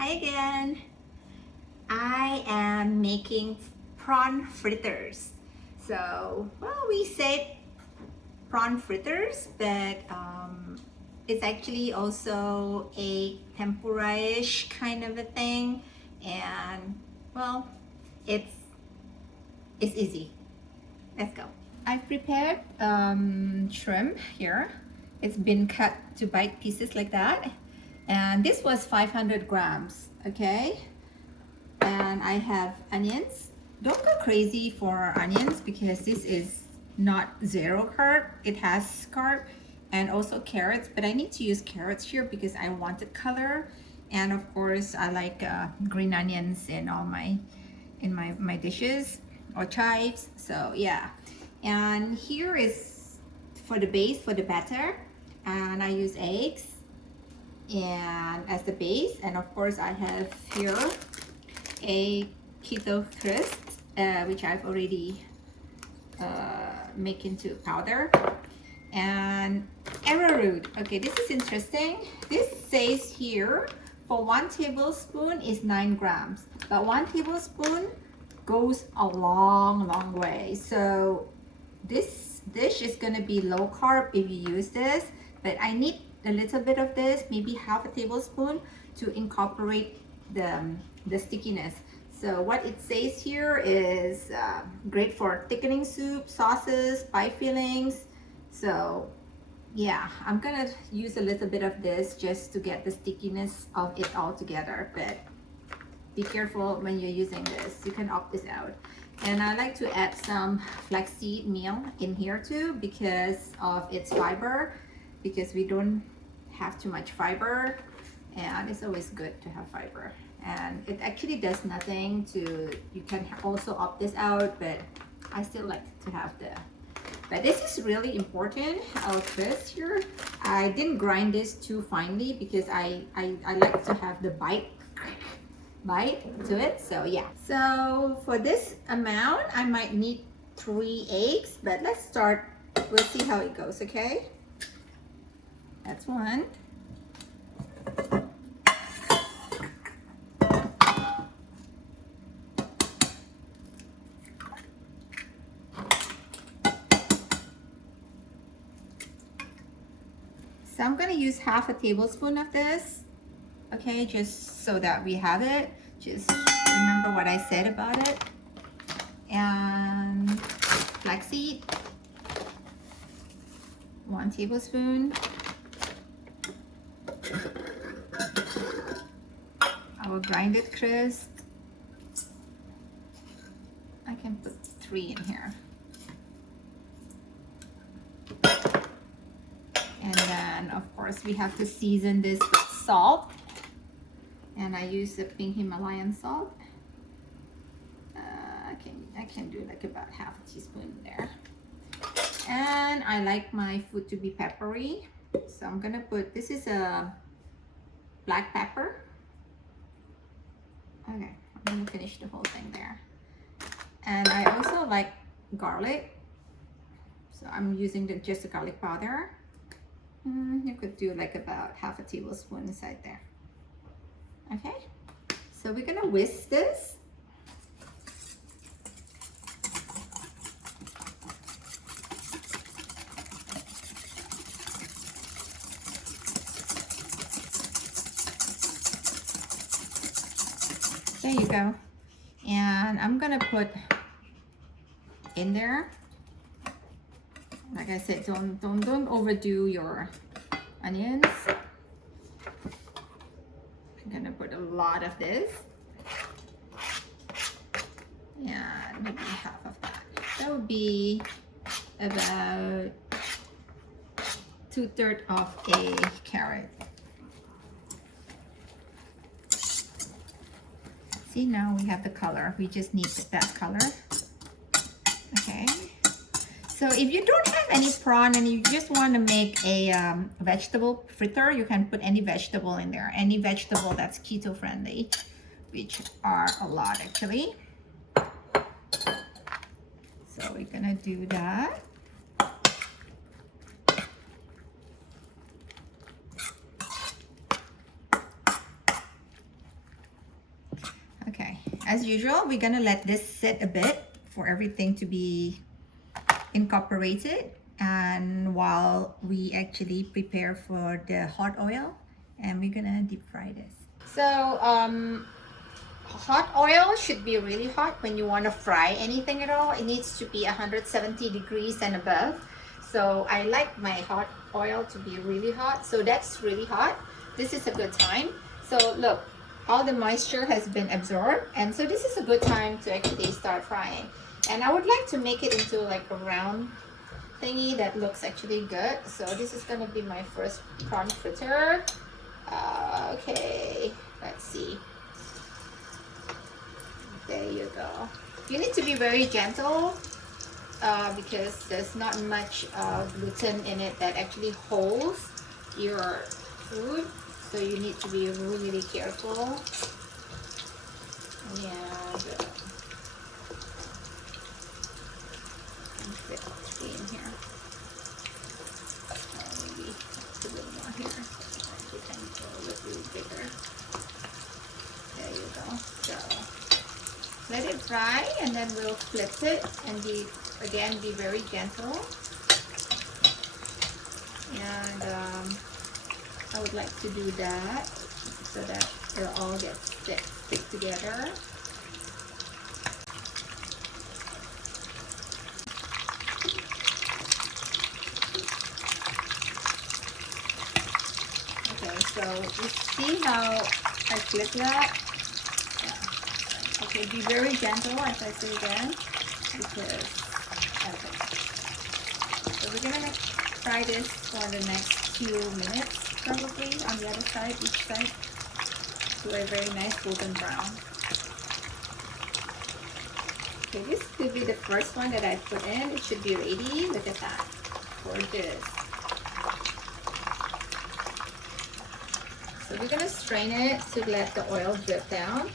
Hi again. I am making prawn fritters. So, well, we say prawn fritters, but it's actually also a tempura-ish kind of a thing. And well, it's it's easy. Let's go. I've prepared shrimp here. It's been cut to bite pieces like that. And this was 500 grams, okay? And I have onions. Don't go crazy for onions because this is not zero carb. It has carb, and also carrots, but I need to use carrots here because I wanted color. And of course, I like green onions in all my dishes or chives. So yeah. And here is for the base, for the batter, and I use eggs and as the base. And of course, I have here a keto crisp, which I've already make into powder, and arrowroot. Okay, this is interesting. This says here for 1 tablespoon is 9 grams, but 1 tablespoon goes a long way. So this dish is going to be low carb if you use this, but I need a little bit of this, maybe half a tablespoon, to incorporate the stickiness. So what it says here is great for thickening soup, sauces, pie fillings. So yeah, I'm gonna use a little bit of this just to get the stickiness of it all together, but be careful when you're using this. You can opt this out. And I like to add some flaxseed meal in here too because of its fiber, because we don't have too much fiber, and it's always good to have fiber. And it actually does nothing to, you can also opt this out, but I still like to have but this is really important. Our crisp here, I didn't grind this too finely because I like to have the bite to it. So yeah, so for this amount I might need 3 eggs, but let's start. We'll see how it goes. Okay, that's one. So I'm going to use half a tablespoon of this, okay, just so that we have it. Just remember what I said about it. And flaxseed, 1 tablespoon. Our grinded crisp, I can put 3 in here. And then of course we have to season this with salt, and I use the pink Himalayan salt. I can do like about half a teaspoon there. And I like my food to be peppery, so I'm gonna put, this is a black pepper. Okay, I'm gonna finish the whole thing there. And I also like garlic, so I'm using just the garlic powder. You could do like about half a tablespoon inside there. Okay, so we're gonna whisk this. There you go. And I'm gonna put in there, like I said, don't overdo your onions. I'm gonna put a lot of this, and maybe half of that. That would be about 2/3 of a carrot. See, now we have the color. We just need that color. Okay. So if you don't have any prawn and you just want to make a vegetable fritter, you can put any vegetable in there. Any vegetable that's keto friendly, which are a lot actually. So we're gonna do that. as usual, we're gonna let this sit a bit for everything to be incorporated, and while we actually prepare for the hot oil, and we're gonna deep fry this. So hot oil should be really hot when you want to fry anything at all. It needs to be 170 degrees and above. So I like my hot oil to be really hot. So that's really hot. This is a good time. So look, all the moisture has been absorbed, and so this is a good time to actually start frying. And I would like to make it into like a round thingy that looks actually good. So this is gonna be my first prawn fritter. Okay, let's see. There you go. You need to be very gentle because there's not much gluten in it that actually holds your food. So you need to be really careful. And fit in here. Maybe a little more here. You can go a little bigger. There you go. So let it fry, and then we'll flip it and be very gentle. And I would like to do that so that it'll all get stick together. Okay, so you see how I flip that? Yeah. Okay, be very gentle, as I say again, because, okay. So we're gonna fry this for the next few minutes, probably, on the other side, each side, to a very nice golden brown. Okay, this could be the first one that I put in. It should be ready. Look at that. Gorgeous. So we're gonna strain it to let the oil drip down.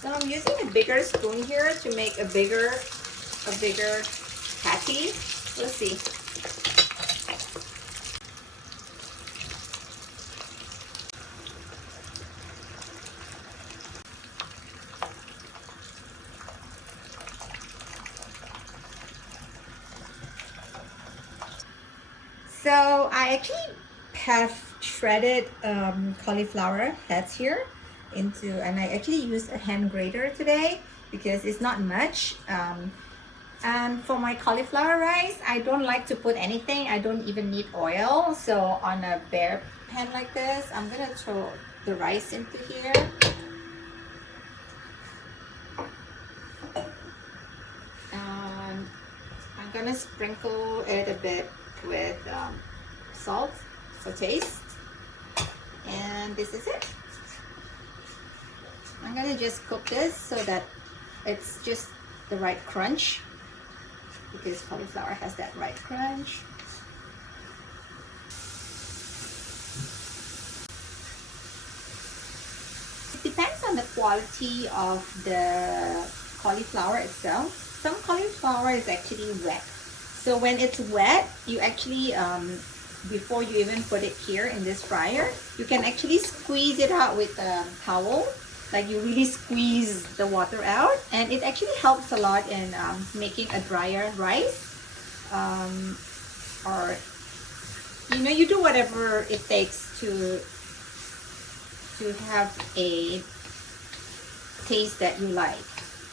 So I'm using a bigger spoon here to make a bigger patty. We'll see. So I actually have shredded cauliflower heads here and I actually used a hand grater today because it's not much. And for my cauliflower rice, I don't like to put anything. I don't even need oil. So on a bare pan like this, I'm gonna throw the rice into here. And I'm gonna sprinkle it a bit with salt for taste, and this is it. I'm gonna just cook this so that it's just the right crunch, because cauliflower has that right crunch. It depends on the quality of the cauliflower itself. Some cauliflower is actually wet. So when it's wet, you actually, before you even put it here in this fryer, you can actually squeeze it out with a towel. Like you really squeeze the water out, and it actually helps a lot in making a drier rice. Or, you know, you do whatever it takes to have a taste that you like.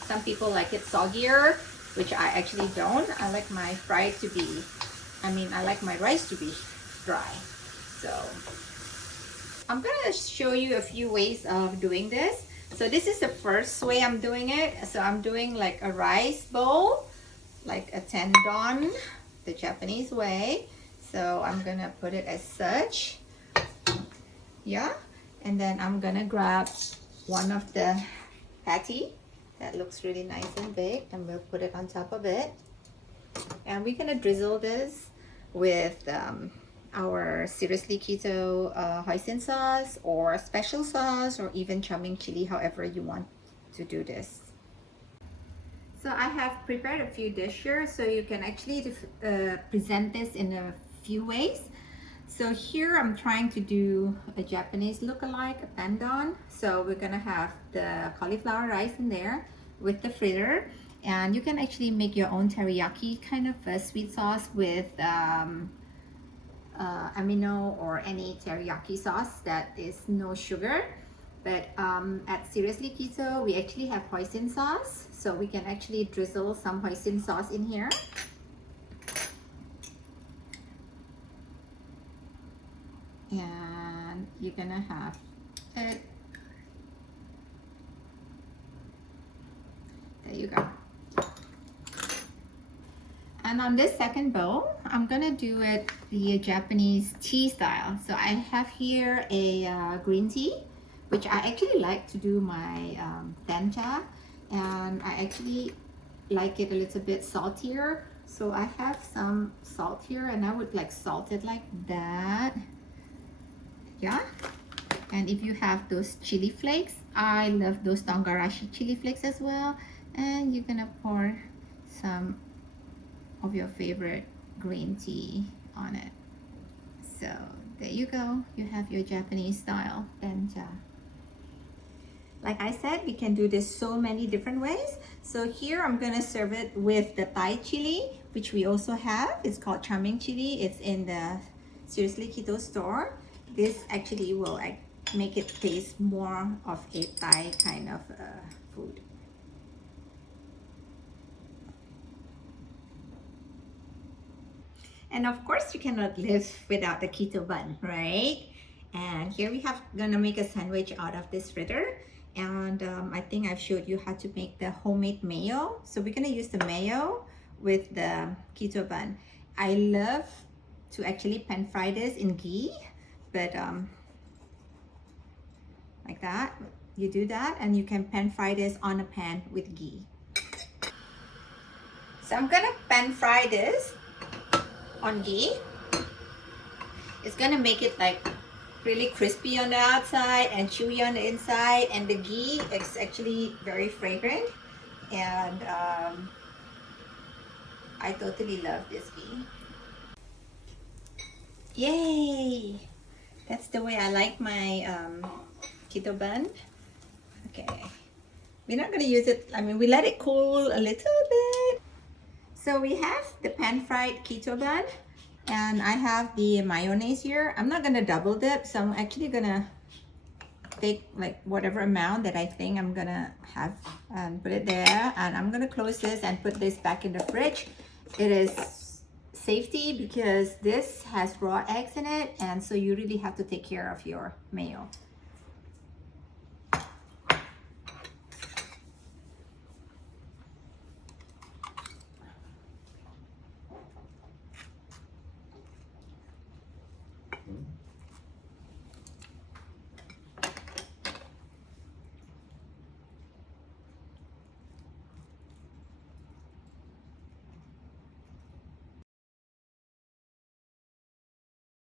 Some people like it soggier, which I actually don't. I like my I like my rice to be dry. So I'm gonna show you a few ways of doing this. So this is the first way I'm doing it. So I'm doing like a rice bowl, like a tendon, the Japanese way. So I'm gonna put it as such. Yeah. And then I'm gonna grab one of the patty that looks really nice and big, and we'll put it on top of it. And we're gonna drizzle this with our Seriously Keto hoisin sauce or special sauce or even chow mein chili, however you want to do this. So I have prepared a few dishes, so you can actually present this in a few ways. So here I'm trying to do a Japanese look-alike, a pandan. So we're gonna have the cauliflower rice in there with the fritter, and you can actually make your own teriyaki kind of a sweet sauce with amino or any teriyaki sauce that is no sugar. But at Seriously Keto, we actually have hoisin sauce, so we can actually drizzle some hoisin sauce in here. And you're gonna have it. There you go. And on this second bowl, I'm gonna do it the Japanese tea style. So I have here a green tea, which I actually like to do my tencha, and I actually like it a little bit saltier. So I have some salt here, and I would like salt it like that. Yeah. And if you have those chili flakes, I love those tongarashi chili flakes as well. And you're gonna pour some of your favorite green tea on it. So there you go, you have your Japanese style tencha. Like I said, we can do this so many different ways. So here I'm gonna serve it with the Thai chili, which we also have. It's called Charming chili. It's in the Seriously Keto store. This actually will make it taste more of a Thai kind of food. And of course, you cannot live without the keto bun, right? And here we have gonna make a sandwich out of this fritter. And I think I've showed you how to make the homemade mayo. So we're gonna use the mayo with the keto bun. I love to actually pan fry this in ghee, but like that, you do that, and you can pan fry this on a pan with ghee. So I'm gonna pan fry this on ghee. It's gonna make it like really crispy on the outside and chewy on the inside, and the ghee is actually very fragrant, and I totally love this ghee. Yay! That's the way I like my keto bun. Okay, we're not gonna use it, I mean, we let it cool a little bit. So we have the pan-fried keto bun, and I have the mayonnaise here. I'm not gonna double dip, so I'm actually gonna take like whatever amount that I think I'm gonna have and put it there. And I'm gonna close this and put this back in the fridge. It is safety because this has raw eggs in it, and so you really have to take care of your mayo.